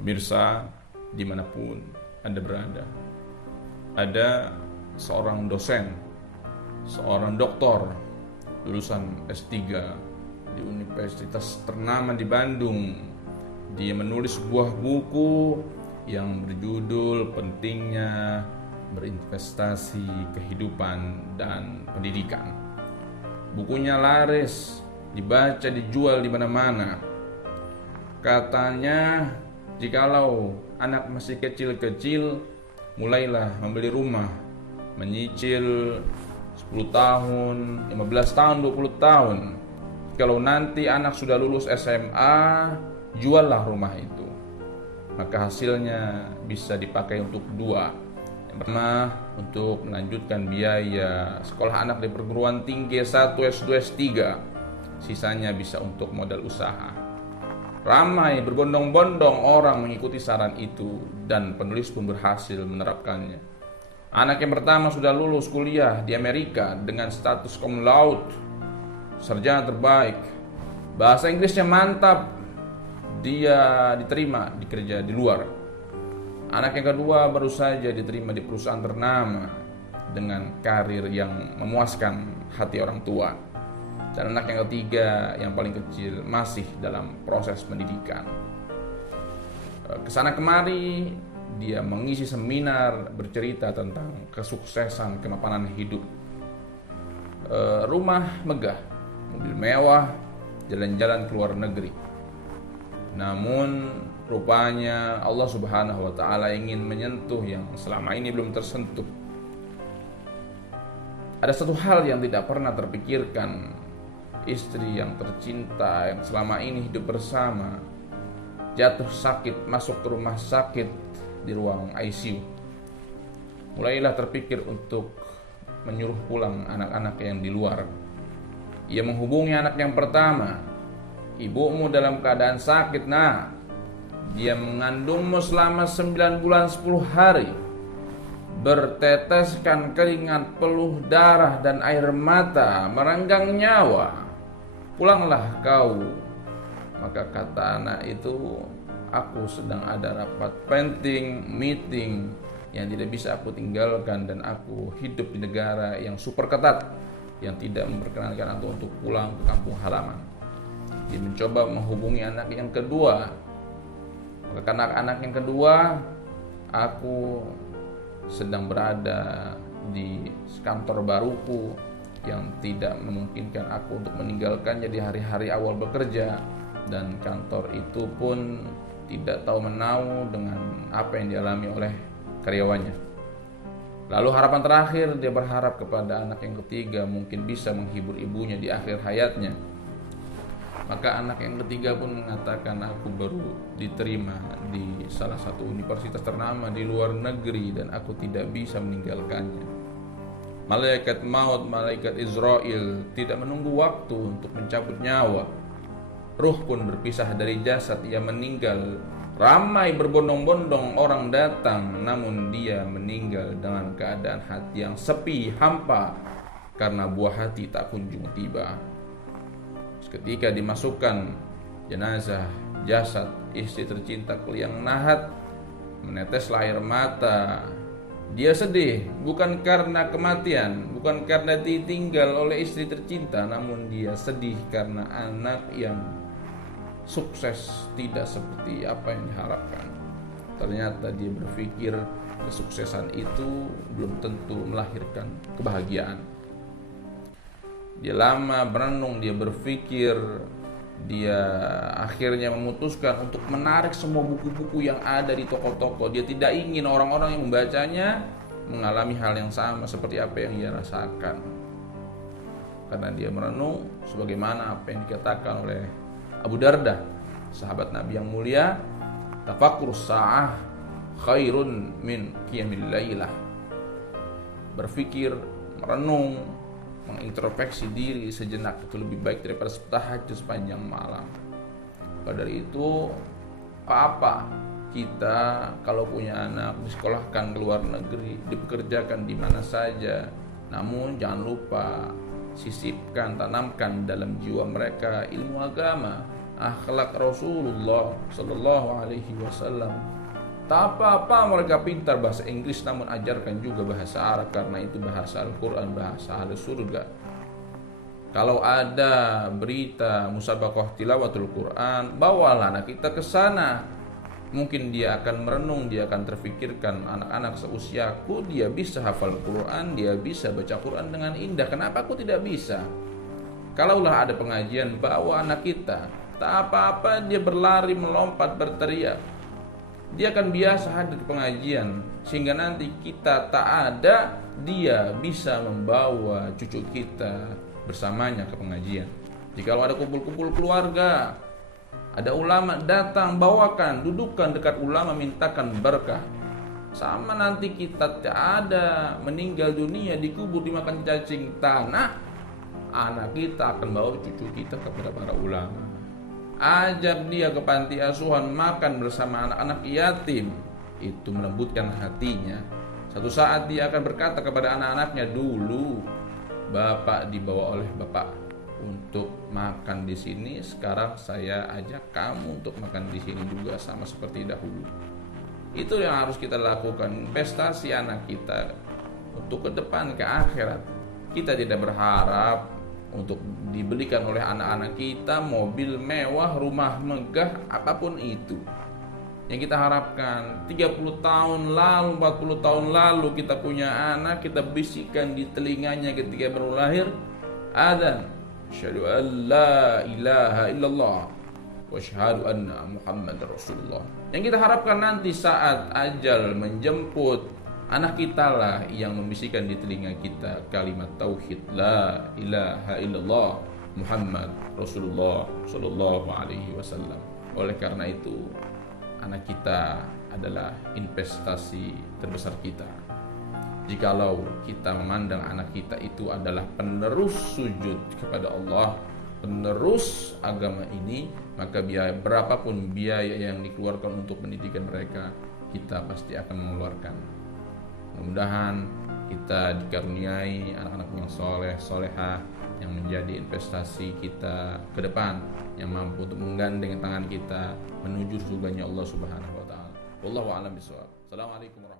Pemirsa, dimanapun Anda berada, ada seorang dosen, seorang doktor, lulusan S3 di universitas ternama di Bandung. Dia menulis sebuah buku yang berjudul Pentingnya Berinvestasi Kehidupan dan Pendidikan. Bukunya laris, dibaca, dijual di mana-mana. Katanya, jikalau anak masih kecil-kecil, mulailah membeli rumah, menyicil 10 tahun, 15 tahun, 20 tahun. Kalau nanti anak sudah lulus SMA, juallah rumah itu. Maka hasilnya bisa dipakai untuk dua. Yang pertama, untuk melanjutkan biaya sekolah anak di perguruan tinggi S1, S2, S3. Sisanya bisa untuk modal usaha. Ramai berbondong-bondong orang mengikuti saran itu dan penulis pun berhasil menerapkannya. Anak yang pertama sudah lulus kuliah di Amerika dengan status cum laude, sarjana terbaik. Bahasa Inggrisnya mantap, dia diterima di kerja di luar. Anak yang kedua baru saja diterima di perusahaan ternama dengan karir yang memuaskan hati orang tua. Dan anak yang ketiga yang paling kecil masih dalam proses pendidikan. Kesana kemari dia mengisi seminar bercerita tentang kesuksesan kemapanan hidup. Rumah megah, mobil mewah, jalan-jalan ke luar negeri. Namun rupanya Allah Subhanahu wa Ta'ala ingin menyentuh yang selama ini belum tersentuh. Ada satu hal yang tidak pernah terpikirkan. Istri yang tercinta yang selama ini hidup bersama jatuh sakit, masuk ke rumah sakit di ruang ICU. Mulailah terpikir untuk menyuruh pulang anak-anak yang di luar. Ia menghubungi anak yang pertama. Ibumu dalam keadaan sakit, nah. Dia mengandungmu selama 9 bulan 10 hari. Berteteskan keringat, peluh darah dan air mata, merenggang nyawa. Pulanglah kau. Maka kata anak itu, aku sedang ada rapat penting, meeting yang tidak bisa aku tinggalkan, dan aku hidup di negara yang super ketat yang tidak memperkenankan aku untuk pulang ke kampung halaman. Dia mencoba menghubungi anak yang kedua. Karena anak yang kedua, aku sedang berada di kantor baruku yang tidak memungkinkan aku untuk meninggalkannya di hari-hari awal bekerja, dan kantor itu pun tidak tahu menau dengan apa yang dialami oleh karyawannya. Lalu harapan terakhir, dia berharap kepada anak yang ketiga mungkin bisa menghibur ibunya di akhir hayatnya. Maka anak yang ketiga pun mengatakan, aku baru diterima di salah satu universitas ternama di luar negeri dan aku tidak bisa meninggalkannya. Malaikat maut, malaikat Israel tidak menunggu waktu untuk mencabut nyawa. Ruh pun berpisah dari jasad, ia meninggal. Ramai berbondong-bondong orang datang, namun dia meninggal dengan keadaan hati yang sepi, hampa, karena buah hati tak kunjung tiba. Ketika dimasukkan jenazah jasad istri tercinta ke liang lahat, meneteslah air mata. Dia sedih bukan karena kematian, bukan karena ditinggal oleh istri tercinta, namun dia sedih karena anak yang sukses tidak seperti apa yang diharapkan. Ternyata dia berpikir kesuksesan itu belum tentu melahirkan kebahagiaan. Dia lama berenung, dia berpikir, dia akhirnya memutuskan untuk menarik semua buku-buku yang ada di toko-toko. Dia tidak ingin orang-orang yang membacanya mengalami hal yang sama seperti apa yang ia rasakan. Karena dia merenung sebagaimana apa yang dikatakan oleh Abu Darda, sahabat Nabi yang mulia, tafakkur sa'ah khairun min qiyamil lailah. Berpikir, merenung, mengintrospeksi diri sejenak itu lebih baik daripada tahajud sepanjang malam. Maka dari itu, apa kita kalau punya anak disekolahkan ke luar negeri, dipekerjakan di mana saja, namun jangan lupa sisipkan, tanamkan dalam jiwa mereka ilmu agama, akhlak Rasulullah Sallallahu Alaihi Wasallam. Tak apa-apa mereka pintar bahasa Inggris, namun ajarkan juga bahasa Arab, karena itu bahasa Al-Quran, bahasa ahli surga. Kalau ada berita musabaqah tilawatul Quran, bawalah anak kita ke sana. Mungkin dia akan merenung, dia akan terfikirkan, anak-anak seusiaku dia bisa hafal Quran, dia bisa baca Quran dengan indah, kenapa aku tidak bisa? Kalaulah ada pengajian, bawa anak kita. Tak apa-apa dia berlari, melompat, berteriak. Dia akan biasa hadir ke pengajian, sehingga nanti kita tak ada, dia bisa membawa cucu kita bersamanya ke pengajian. Jikalau ada kumpul-kumpul keluarga, ada ulama datang, bawakan, dudukkan dekat ulama, mintakan berkah. Sama nanti kita tak ada, meninggal dunia, dikubur dimakan cacing tanah, anak kita akan bawa cucu kita kepada para ulama. Ajak dia ke panti asuhan, makan bersama anak-anak yatim. Itu melembutkan hatinya. Satu saat dia akan berkata kepada anak-anaknya, dulu Bapak dibawa oleh Bapak untuk makan di sini, sekarang saya ajak kamu untuk makan di sini juga sama seperti dahulu. Itu yang harus kita lakukan, investasi anak kita untuk ke depan, ke akhirat. Kita tidak berharap untuk dibelikan oleh anak-anak kita mobil mewah, rumah megah, apapun itu. Yang kita harapkan 30 tahun lalu, 40 tahun lalu kita punya anak, kita bisikkan di telinganya ketika baru lahir, adzan, asyhadu an la ilaha illallah wa asyhadu anna Muhammadar Rasulullah. Yang kita harapkan nanti saat ajal menjemput, anak kita lah yang membisikkan di telinga kita kalimat tauhid, la ilaha illallah Muhammad Rasulullah sallallahu alaihi wasallam. Oleh karena itu, anak kita adalah investasi terbesar kita. Jikalau kita memandang anak kita itu adalah penerus sujud kepada Allah, penerus agama ini, maka biaya berapapun biaya yang dikeluarkan untuk pendidikan mereka, kita pasti akan mengeluarkan. Mudah-mudahan kita dikaruniai anak-anak yang soleh, solehah, yang menjadi investasi kita ke depan, yang mampu untuk menggandeng tangan kita menuju surganya Allah Subhanahu wa taala. Wallahu a'lam bishawab. Assalamualaikum warahmatullahi wabarakatuh.